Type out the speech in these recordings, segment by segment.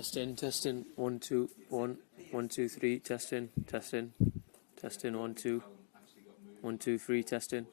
Testing. 1 2 1 1 2 3. Testing. 1 2 1 2 3. Testing.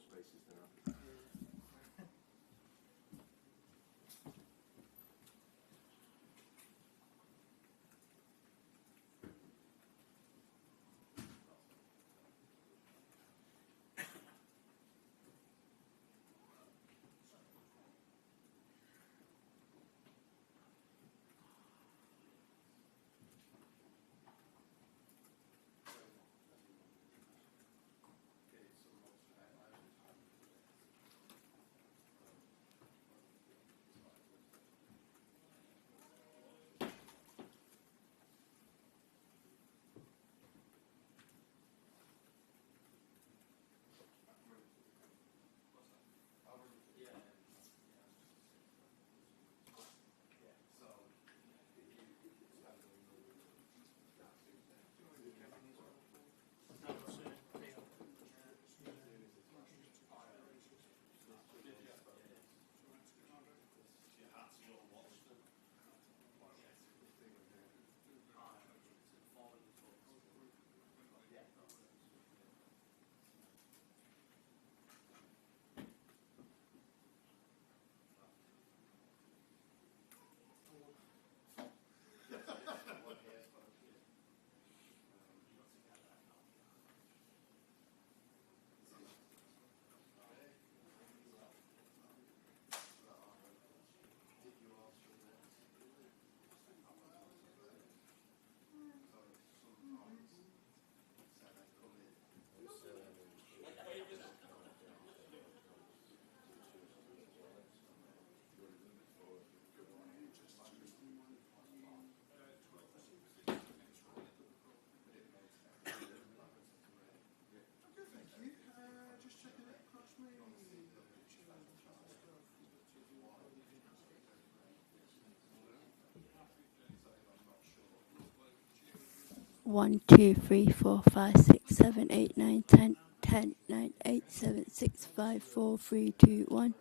One, two, three, 4, 5, 6, 7, 8, 9, 10, 10, 9, 8, 7, 6, 5, 4, 3, 2, 1.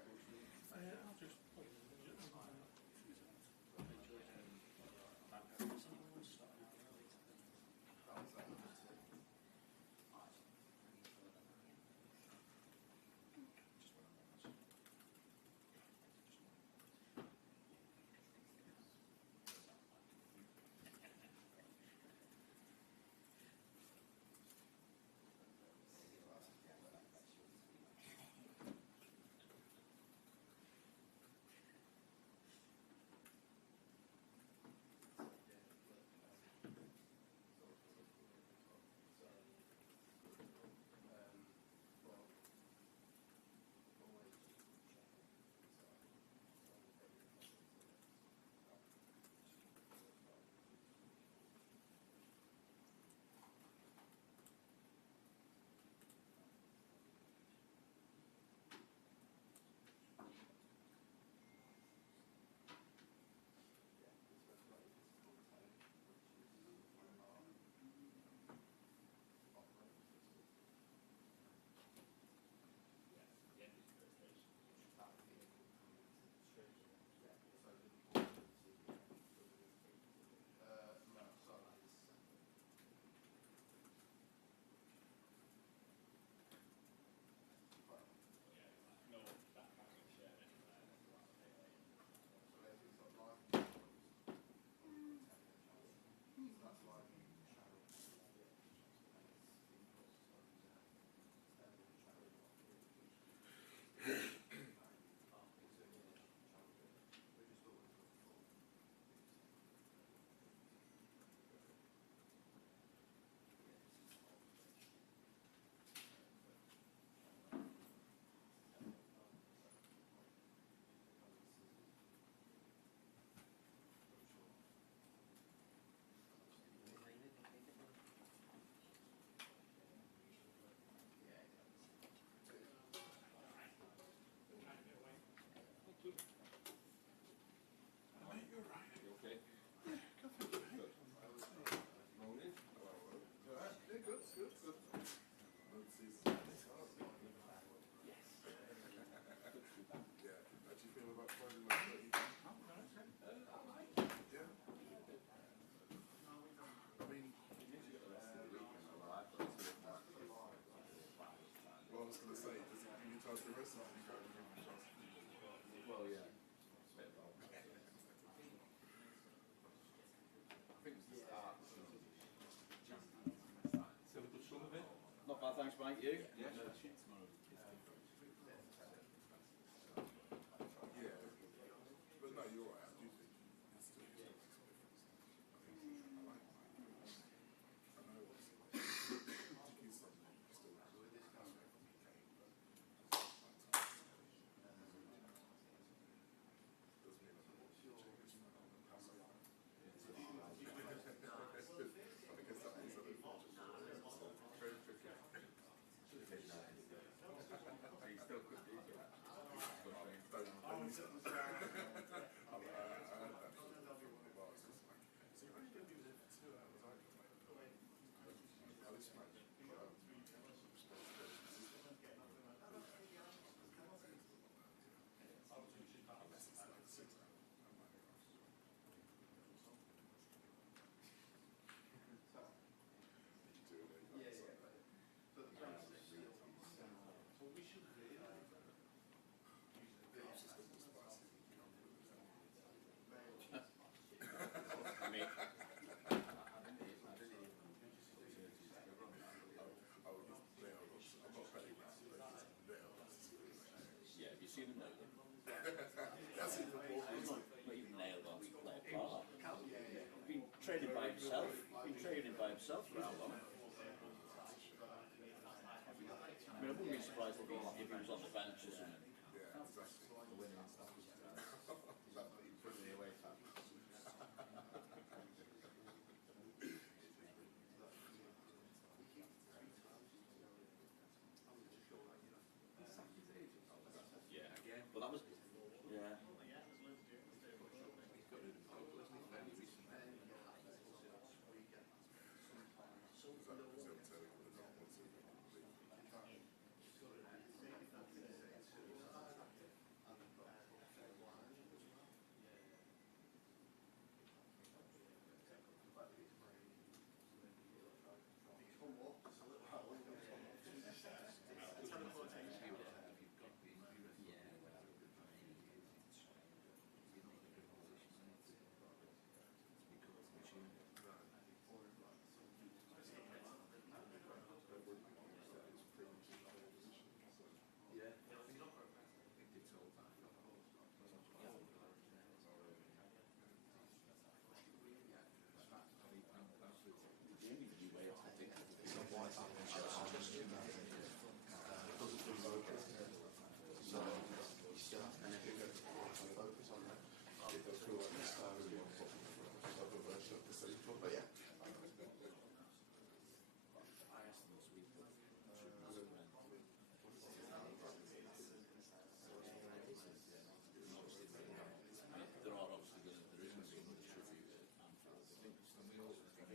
Not bad, thanks, mate. You? Yeah. But no, you're right. Yeah, have you seen him nailed? That's even more. He's not even nailed on to play a part. He's been training by himself. For how long? I mean, I wouldn't be surprised if he was on the bench or something. Yeah, exactly. The winning and stuff. Lovely. Put me away, Pat. Yeah. But that was. Yeah. But yeah. I asked him this week. There are obviously there is going to be another tribute at Anfield. I think it's crossed the road.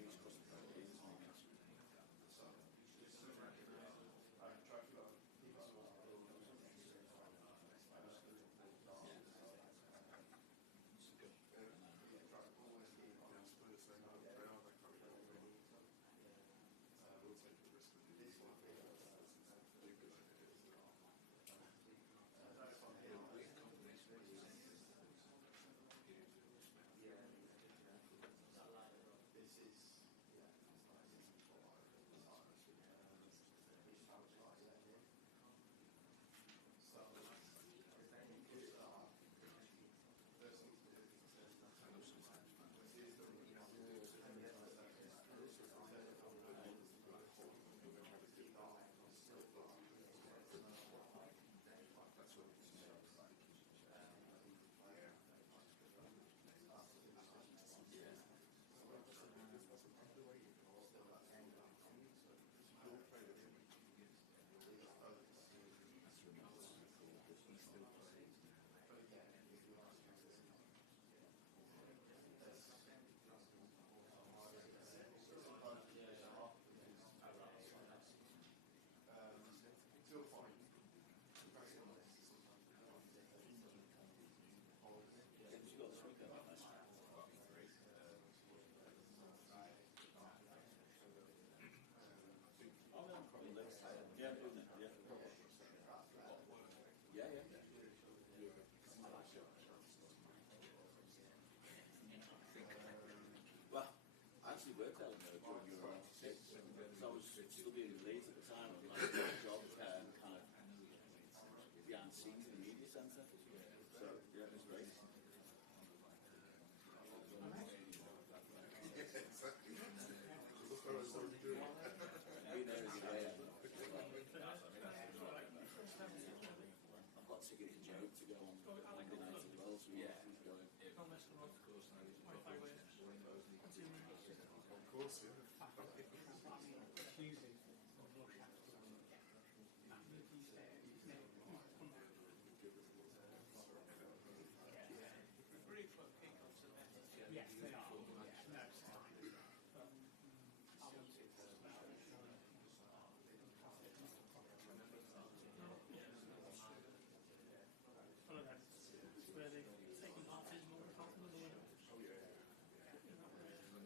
Yeah, yeah. Well, I actually worked out there during Euro 96, because I was still being late at the time. Yeah, he's going. Of course, now he's got of course, yeah. Yes, they are. No, it's fine. One of them where they've taken part in more confidence.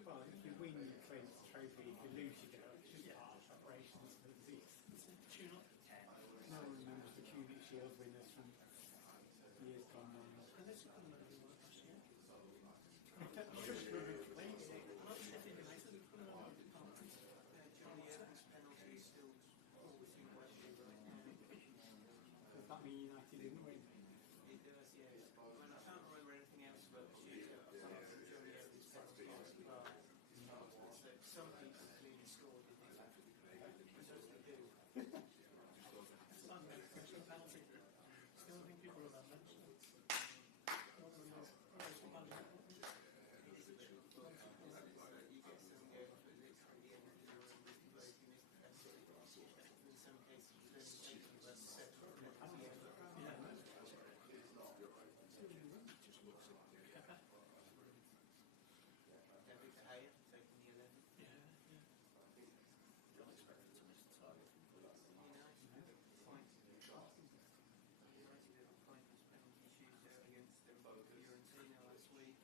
Well, if you win, you claim the trophy. If you lose, you go. It's just part of preparations for the season. Tune-up. No one remembers the Tune-up Shield winners from years gone by. And this is one of the ones last year. Does that mean United didn't win? It does, yes. I mean, I can't remember anything else about the shootout. Apart from Joliot's penalty as well. So some people clearly scored in the back. Because they do. Special penalty. Still think people remember. You get some games where it's at the end of the road with the break and it's the best of it. In some cases, you don't take the best set for it at the end. David De Gea taking the 11. Don't expect him to miss the target from Fulham. United had a pointless penalty shootout against Fiorentina last week.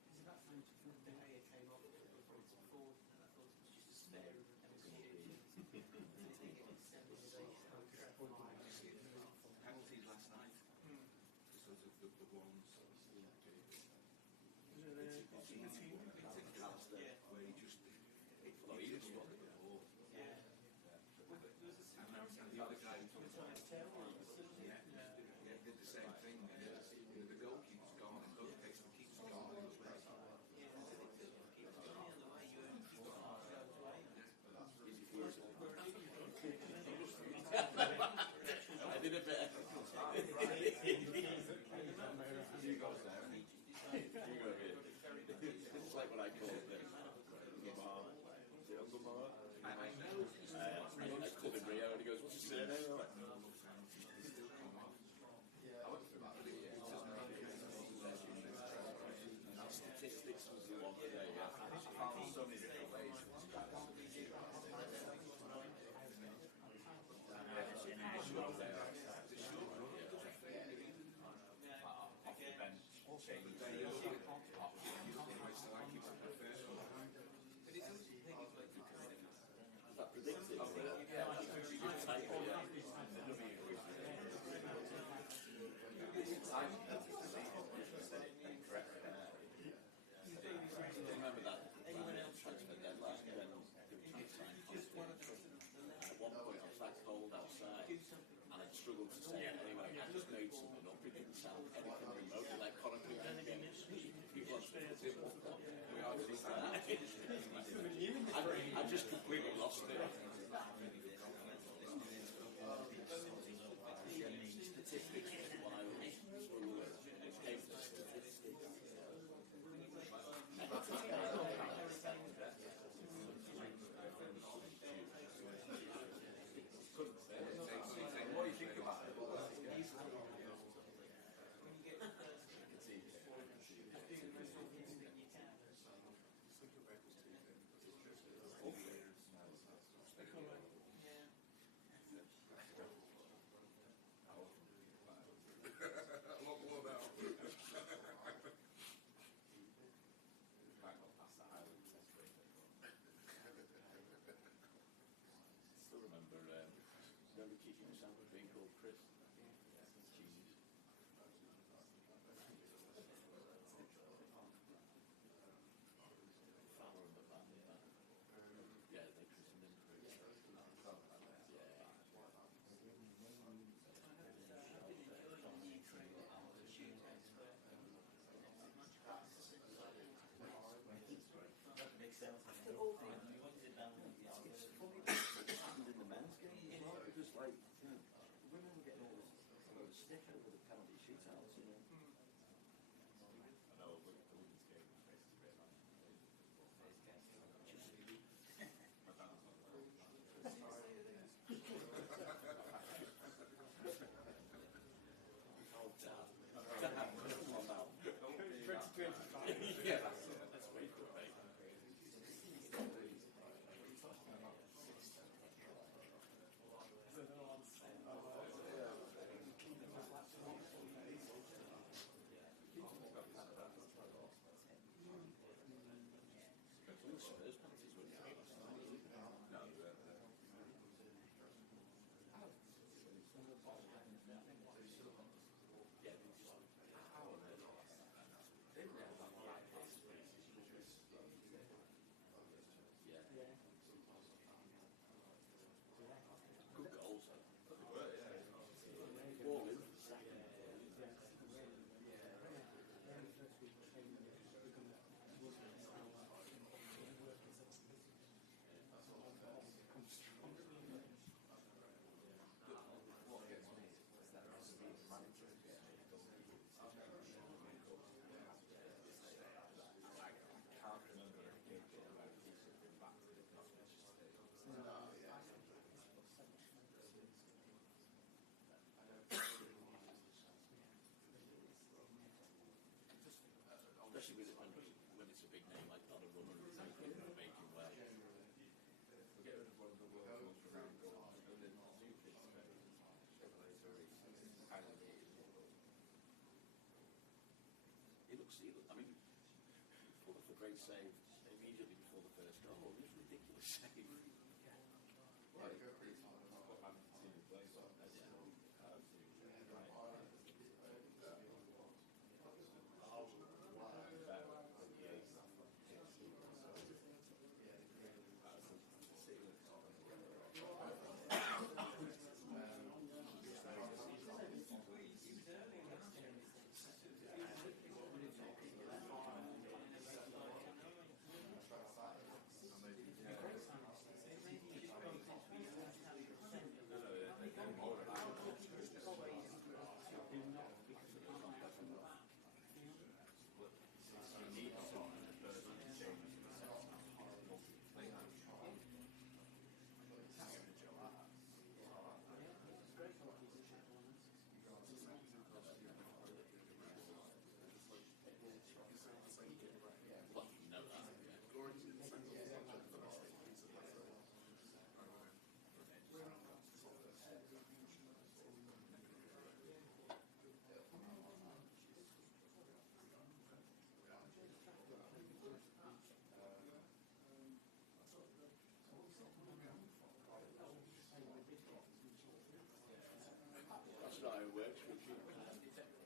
De Gea came off a couple of points before, and I thought it was just a spare of a penalty shootout. And they get it 7 or 8 Penalties last night. Sort of the ones. Yeah. Where he just Well, he just wanted the ball. Yeah. and the other guy did the same thing. The goalkeeper's gone, and the keeper's gone. I did a bit. You go there. You go here. It's like what I call it. Gumar. I know. I called him Rio and he goes, what's his surname? I'm like, statistics was the one today. I found so many different ways. Off the bench. That predicted. Yeah, good type, remember that transfer deadline when at one point I was that cold outside and I struggled to say it anyway. I just made something up. It didn't sound anything remotely like Conakry. People on I just completely lost it. Statistics was wild. It came to statistics. What do you think about it? Still remember keeping the sound of being called Chris. Genius. Father of the family. Yeah, they christened him Chris. After all the it's funny what happened in the men's game as well, because like, you know, women were getting all this stick over the penalty shootouts, you know. Spurs penalties weren't it? Good goals though. Ball in for the second. What gets me is that recipe of manager. I can't remember a game where he's been back to the Especially with it when it's a big name like Donnarumma and making well. We'll get rid of one of the world's most renowned goals. And then two kids I mean, pulled off a great save immediately before the first goal. It was a ridiculous save. Well, you go pretty far. What man team plays on? Well, you know that. That's not how it works with you. I think we went through in the end because they could.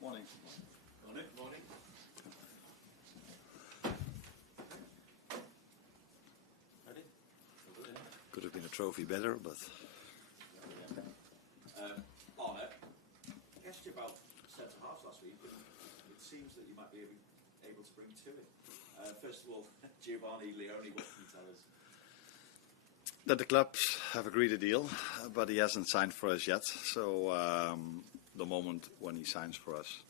Morning. Morning. Morning. Ready? Could have been a trophy better, but Arne, I asked you about centre halves last week, and it seems that you might be able to bring two in. First of all, Giovanni Leone, what can you tell us? that the clubs have agreed a deal, but he hasn't signed for us yet. So the moment when he signs for us,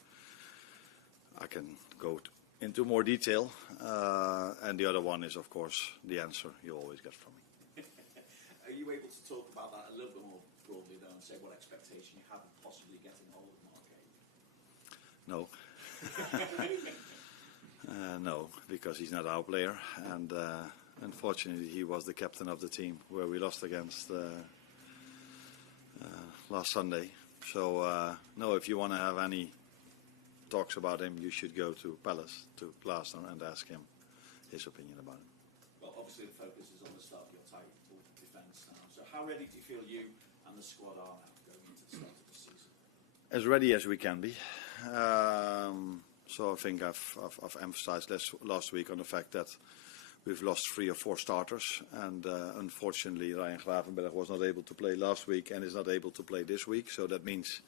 I can go into more detail. And the other one is, of course, the answer you always get from me. Are you able to talk about that a little bit more broadly, though, and say what expectation you have of possibly getting hold of Mark? No. No, because he's not our player, and unfortunately he was the captain of the team where we lost against last Sunday. So no, if you want to have any talks about him, you should go to Palace, to Glaston, and ask him his opinion about him. Well, obviously the focus is on the start of your title defence now. So how ready do you feel you and the squad are now going into the start of the season? As ready as we can be. So I think I've emphasised last week on the fact that we've lost 3 or 4 starters, and unfortunately Ryan Gravenberg was not able to play last week and is not able to play this week. So that means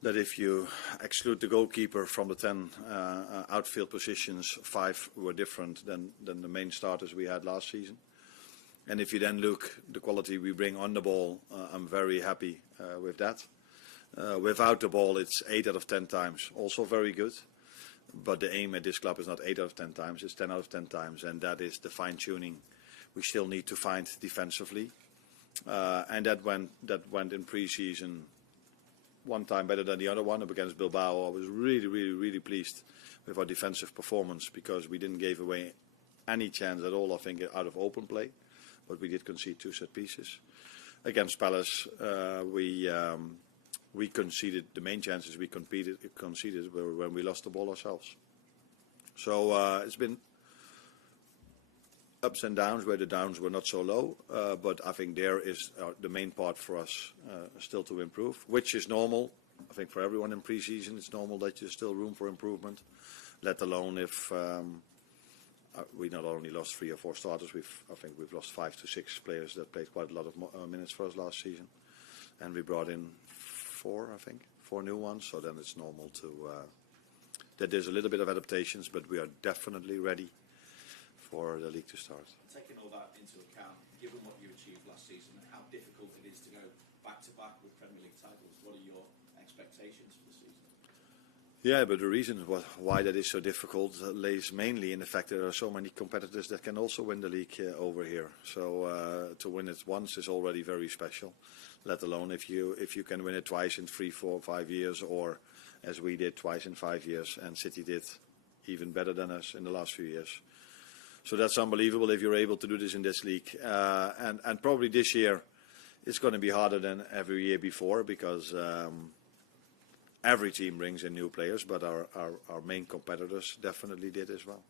that if you exclude the goalkeeper from the 10 outfield positions, 5 were different than the main starters we had last season. And if you then look the quality we bring on the ball, I'm very happy with that. Without the ball, it's 8 out of 10 times. Also very good. But the aim at this club is not 8 out of 10 times, it's 10 out of 10 times. And that is the fine-tuning we still need to find defensively. And that went in pre-season one time better than the other one. Up against Bilbao, I was really pleased with our defensive performance because we didn't give away any chance at all, I think, out of open play. But we did concede 2 set pieces. Against Palace, we conceded the main chances we conceded were when we lost the ball ourselves. So it's been ups and downs where the downs were not so low, but I think there is the main part for us still to improve, which is normal. I think for everyone in pre-season it's normal that there's still room for improvement, let alone if we not only lost 3 or 4 starters, I think we've lost 5 to 6 players that played quite a lot of minutes for us last season, and we brought in 4 new ones, so then it's normal that there's a little bit of adaptations, but we are definitely ready for the league to start. Taking all that into account, given what you achieved last season and how difficult it is to go back to back with Premier League titles, what are your expectations for the season? Yeah, but the reason why that is so difficult lays mainly in the fact that there are so many competitors that can also win the league over here. So to win it once is already very special, let alone if you can win it twice in 3, 4, 5 years, or as we did twice in 5 years, and City did even better than us in the last few years. So that's unbelievable if you're able to do this in this league. And probably this year it's going to be harder than every year before because every team brings in new players, but our main competitors definitely did as well.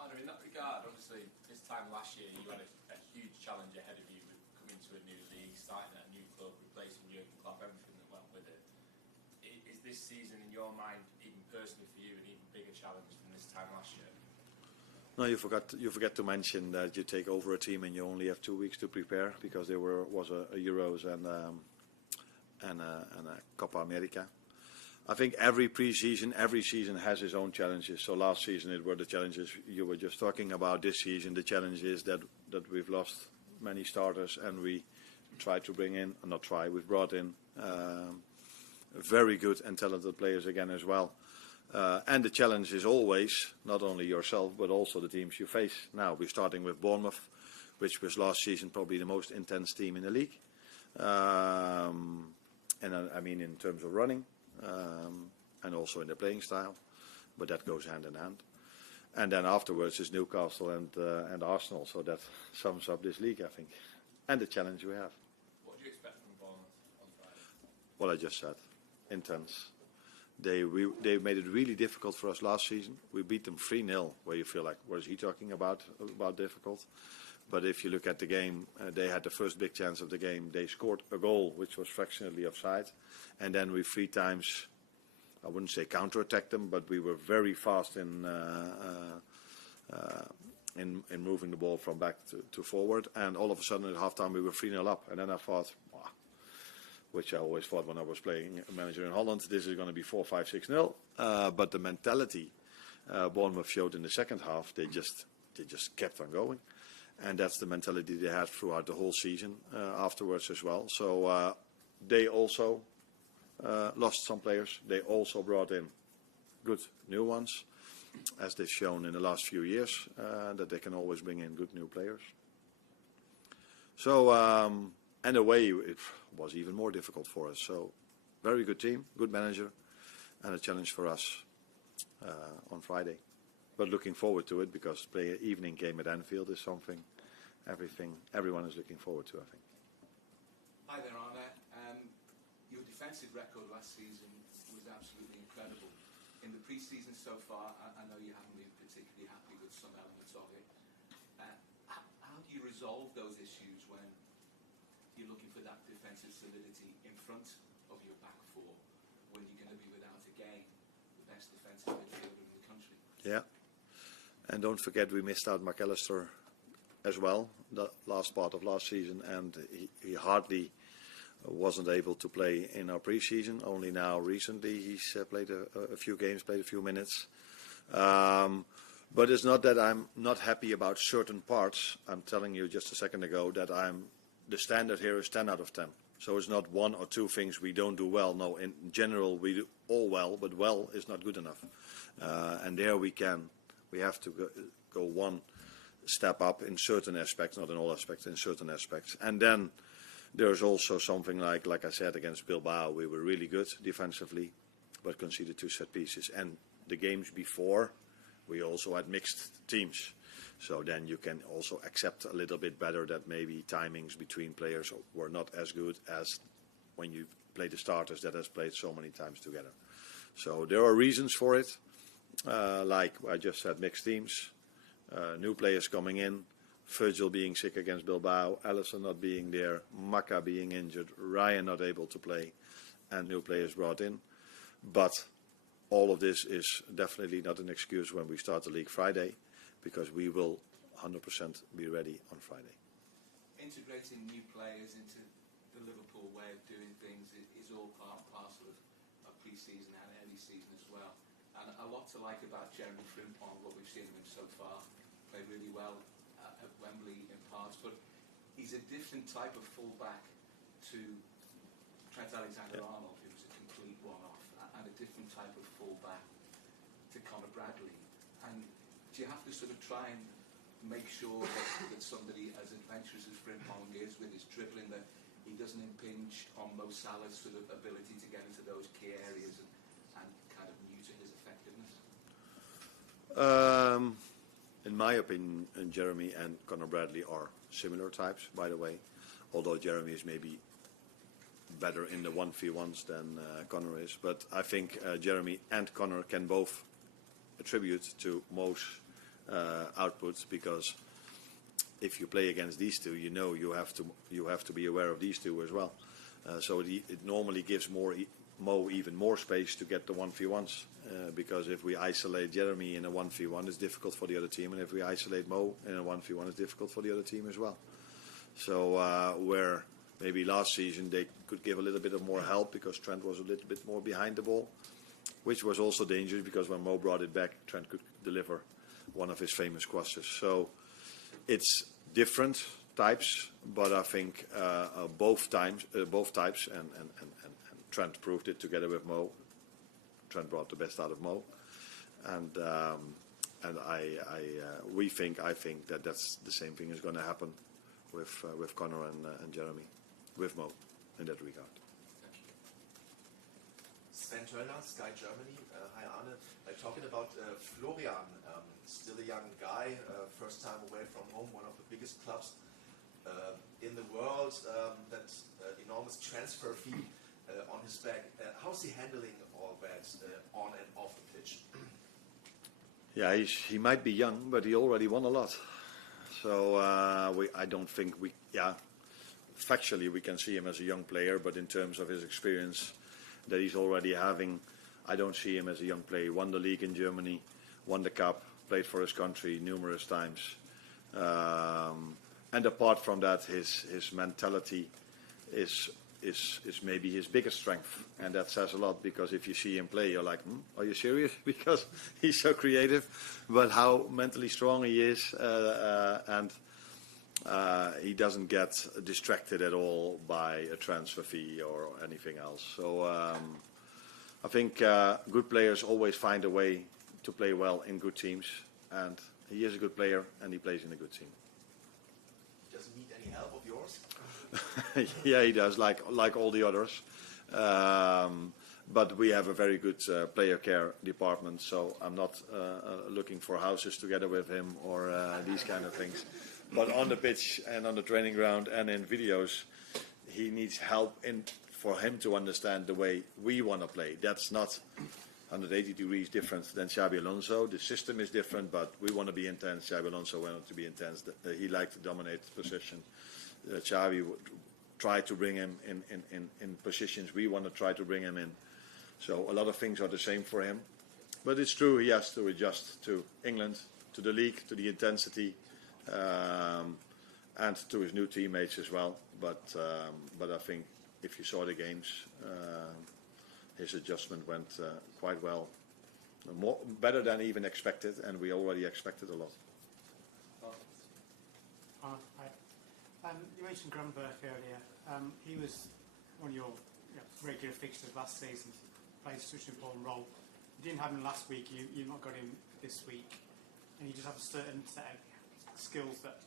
Anna, in that regard, obviously this time last year you had a huge challenge ahead of you with coming to a new league, starting at a new club, replacing Jurgen Klopp, everything that went with it. Is this season in your mind, even personally for you, an even bigger challenge than this time last year? No, you forgot to mention that you take over a team and you only have 2 weeks to prepare because there was a Euros and a Copa America. I think every season has its own challenges. So last season it were the challenges you were just talking about. This season the challenge is that we've lost many starters and we we've brought in very good and talented players again as well. And the challenge is always not only yourself but also the teams you face. Now we're starting with Bournemouth, which was last season probably the most intense team in the league. And I mean in terms of running and also in the playing style, but that goes hand in hand. And then afterwards is Newcastle and Arsenal, so that sums up this league, I think, and the challenge we have. What do you expect from Bournemouth on Friday? What I just said, intense. They made it really difficult for us last season. We beat them 3-0, where you feel like, what is he talking about difficult? But if you look at the game, they had the first big chance of the game. They scored a goal, which was fractionally offside. And then we 3 times, I wouldn't say counter-attacked them, but we were very fast in moving the ball from back to forward. And all of a sudden at halftime we were 3-0 up. And then I thought, wow, which I always thought when I was playing manager in Holland, this is going to be 4-5, 6-0. But the mentality Bournemouth showed in the second half, they just kept on going. And that's the mentality they had throughout the whole season afterwards as well. So they also lost some players. They also brought in good new ones, as they've shown in the last few years, that they can always bring in good new players. So, and away it was even more difficult for us. So, very good team, good manager, and a challenge for us on Friday. But looking forward to it because play evening game at Anfield is something everyone is looking forward to, I think. Hi there, Arne. Your defensive record last season was absolutely incredible. In the pre-season so far, I know you haven't been particularly happy with some elements of it. How do you resolve those issues when you're looking for that defensive solidity in front of your back four, when you're going to be without again the best defensive midfielder in the country? Yeah. And don't forget we missed out McAllister as well, the last part of last season, and he hardly wasn't able to play in our pre-season. Only now recently he's played a few games, played a few minutes. But it's not that I'm not happy about certain parts. I'm telling you just a second ago that the standard here is 10 out of 10. So it's not one or two things we don't do well. No, in general we do all well, but well is not good enough. And there we have to go one step up in certain aspects, not in all aspects, in certain aspects. And then there's also something like I said, against Bilbao, we were really good defensively, but conceded 2 set pieces. And the games before, we also had mixed teams. So then you can also accept a little bit better that maybe timings between players were not as good as when you play the starters that has played so many times together. So there are reasons for it, like I just said, mixed teams, new players coming in, Virgil being sick against Bilbao, Alisson not being there, Maka being injured, Ryan not able to play, and new players brought in. But all of this is definitely not an excuse when we start the league Friday, because we will 100% be ready on Friday. Integrating new players into the Liverpool way of doing things is all part and parcel of pre-season and early season as well. And a lot to like about Jeremy Frimpong, what we've seen of him so far, played really well at Wembley in parts, but he's a different type of fullback to Trent Alexander-Arnold, who was a complete one-off, and a different type of fullback to Conor Bradley. And do you have to sort of try and make sure that somebody as adventurous as Frimpong is with his dribbling, that he doesn't impinge on Mo Salah's sort of ability to get into those key areas and kind of mute his effectiveness? In my opinion, Jeremy and Conor Bradley are similar types, by the way, although Jeremy is maybe better in the 1v1s than Conor is. But I think Jeremy and Conor can both attribute to Mo's outputs, because if you play against these two, you know you have to be aware of these two as well. So it normally gives Mo even more space to get the 1v1s, because if we isolate Jeremy in a 1v1, it's difficult for the other team, and if we isolate Mo in a 1v1, it's difficult for the other team as well. So where maybe last season they could give a little bit of more help because Trent was a little bit more behind the ball, which was also dangerous because when Mo brought it back, Trent could deliver one of his famous crosses. So it's different types, but I think both types, and Trent proved it together with Mo. Trent brought the best out of Mo, and I think that that's the same thing is going to happen with Conor and Jeremy, with Mo, in that regard. Sven Turner, Sky Germany. Hi Arne. Talking about Florian, still a young guy, first time away from home, one of the biggest clubs in the world, that enormous transfer fee on his back. How's he handling all that on and off the pitch? Yeah, he might be young, but he already won a lot. So I don't think factually we can see him as a young player, but in terms of his experience that he's already having, I don't see him as a young player. He won the league in Germany, won the cup, played for his country numerous times. And apart from that, his mentality is maybe his biggest strength, and that says a lot, because if you see him play, you're like, are you serious? Because he's so creative, but how mentally strong he is, and he doesn't get distracted at all by a transfer fee or anything else. So I think good players always find a way to play well in good teams, and he is a good player and he plays in a good team. Does he need any help of yours? Yeah, he does, like all the others. But we have a very good player care department, so I'm not looking for houses together with him or these kind of things. But on the pitch and on the training ground and in videos, he needs help for him to understand the way we want to play. That's not 180 degrees different than Xabi Alonso. The system is different, but we want to be intense. Xabi Alonso wanted to be intense. He liked to dominate the position. Xabi would try to bring him in positions we want to try to bring him in. So a lot of things are the same for him. But it's true, he has to adjust to England, to the league, to the intensity, and to his new teammates as well. But I think if you saw the games, his adjustment went quite well. Better than even expected, and we already expected a lot. Hi. You mentioned Grunberg earlier. He was one of your regular fixtures last season, plays such an important role. You didn't have him last week, you've not got him this week, and you just have a certain set of skills that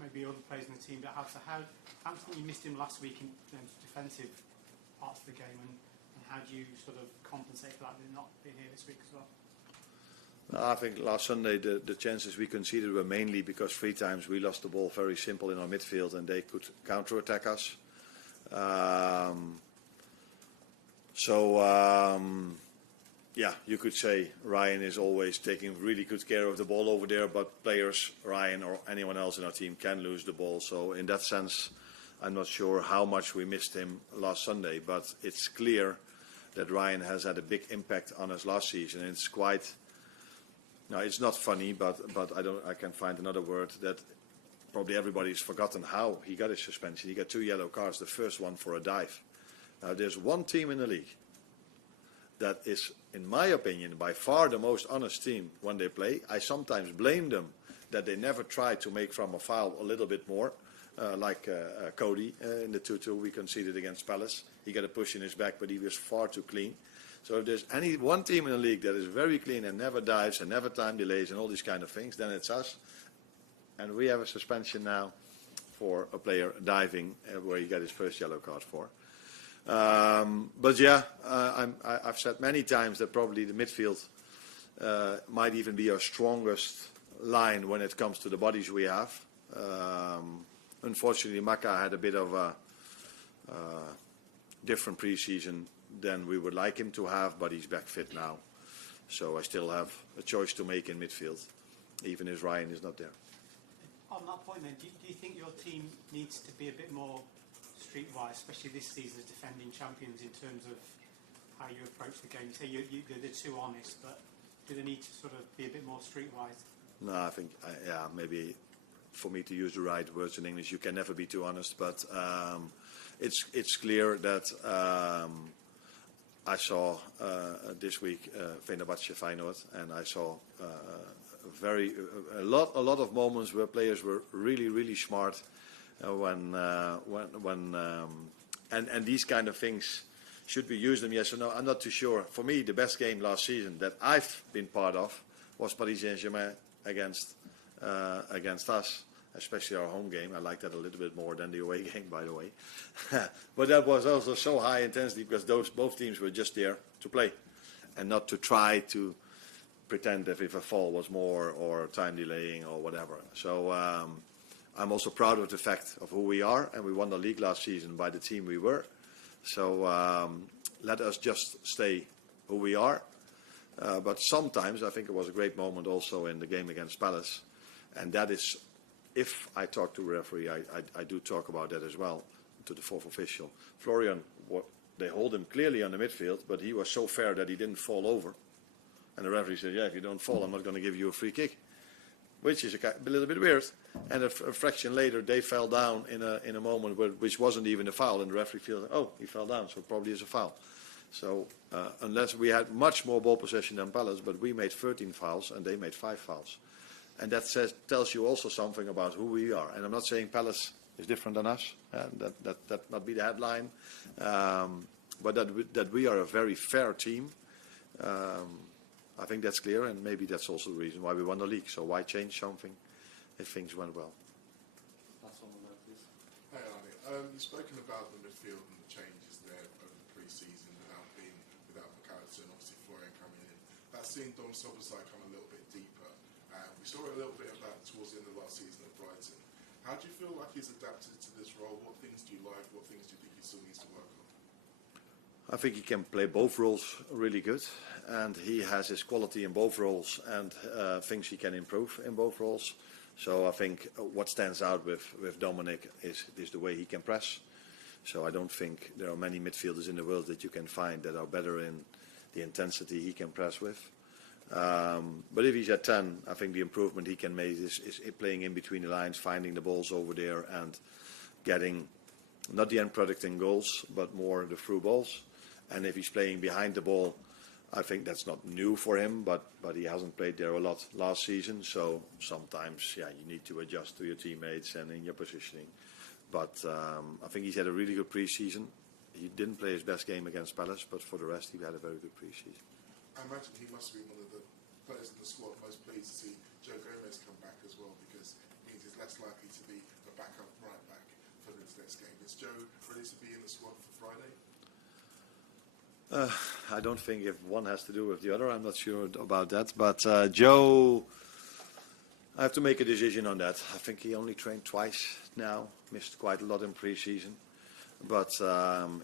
maybe other players in the team don't have. So how do you missed him last week in defensive parts of the game, and how do you sort of compensate for that and not being here this week as well? I think last Sunday the chances we conceded were mainly because 3 times we lost the ball very simple in our midfield and they could counter-attack us. Yeah, you could say Ryan is always taking really good care of the ball over there, but players, Ryan or anyone else in our team, can lose the ball. So in that sense, I'm not sure how much we missed him last Sunday, but it's clear that Ryan has had a big impact on us last season. And it's quite, now it's not funny, but I can find another word, that probably everybody's forgotten how he got his suspension. He got 2 yellow cards, the first one for a dive. Now there's one team in the league that is, in my opinion, by far the most honest team when they play. I sometimes blame them that they never try to make from a foul a little bit more, like Cody in the 2-2 we conceded against Palace. He got a push in his back, but he was far too clean. So if there's any one team in the league that is very clean and never dives and never time delays and all these kind of things, then it's us. And we have a suspension now for a player diving where he got his first yellow card for. But yeah, I've said many times that probably the midfield might even be our strongest line when it comes to the bodies we have. Unfortunately, Maka had a bit of a different pre-season than we would like him to have, but he's back fit now. So I still have a choice to make in midfield, even if Ryan is not there. On that point then, do you think your team needs to be a bit more streetwise, especially this season as defending champions, in terms of how you approach the game? You say they're too honest, but do they need to sort of be a bit more streetwise? No, I think, maybe for me to use the right words in English, you can never be too honest, but it's clear that I saw this week Fenerbahce Feyenoord, and I saw a lot of moments where players were really smart and these kind of things, should we use them, yes or no? I'm not too sure. For me, the best game last season that I've been part of was Paris Saint-Germain against us, especially our home game. I like that a little bit more than the away game, by the way. But that was also so high intensity because both teams were just there to play and not to try to pretend if a fall was more or time delaying or whatever. So I'm also proud of the fact of who we are, and we won the league last season by the team we were. So let us just stay who we are. But sometimes I think it was a great moment also in the game against Palace, and that is, if I talk to a referee, I do talk about that as well to the fourth official. Florian, they hold him clearly on the midfield, but he was so fair that he didn't fall over. And the referee said, yeah, if you don't fall, I'm not going to give you a free kick, which is a little bit weird. And a fraction later, they fell down in a moment which wasn't even a foul, and the referee feels, oh, he fell down, so it probably is a foul. So unless we had much more ball possession than Palace, but we made 13 fouls and they made 5 fouls. And that tells you also something about who we are. And I'm not saying Palace is different than us, and that might be the headline, but that we are a very fair team. I think that's clear, and maybe that's also the reason why we won the league. So why change something if things went well? That's on the note, please. Hey, Arnie. You've spoken about the midfield and the changes there over the pre-season without McAllister and obviously Florian coming in. That's seeing Dom Soboslai come a little bit deeper. We saw a little bit of that towards the end of last season at Brighton. How do you feel like he's adapted to this role? What things do you like? What things do you think he still needs to work on? I think he can play both roles really good, and he has his quality in both roles and things he can improve in both roles. So I think what stands out with Dominic is the way he can press. So I don't think there are many midfielders in the world that you can find that are better in the intensity he can press with. But if he's at 10, I think the improvement he can make is playing in between the lines, finding the balls over there and getting not the end product in goals, but more the through balls. And if he's playing behind the ball, I think that's not new for him, but he hasn't played there a lot last season. So sometimes, yeah, you need to adjust to your teammates and in your positioning. But I think he's had a really good pre-season. he didn't play his best game against Palace, but for the rest, he had a very good pre-season. I imagine he must be one of the players in the squad most pleased to see Joe Gomez come back as well, because it means he's less likely to be a backup right back for the next game. Is Joe ready to be in the squad for Friday? I don't think if one has to do with the other. I'm not sure about that. But Joe, I have to make a decision on that. I think he only trained twice now, missed quite a lot in pre-season. But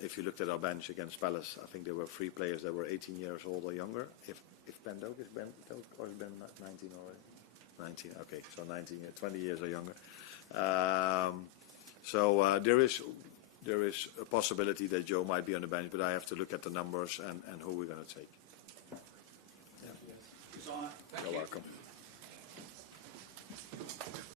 if you looked at our bench against Palace, I think there were 3 players that were 18 years old or younger. If Ben Doak is Ben Doak or is Ben 19 already? 19, okay, so 19, 20 years or younger. So there is a possibility that Joe might be on the bench, but I have to look at the numbers and who we're going to take. Yeah. You're welcome.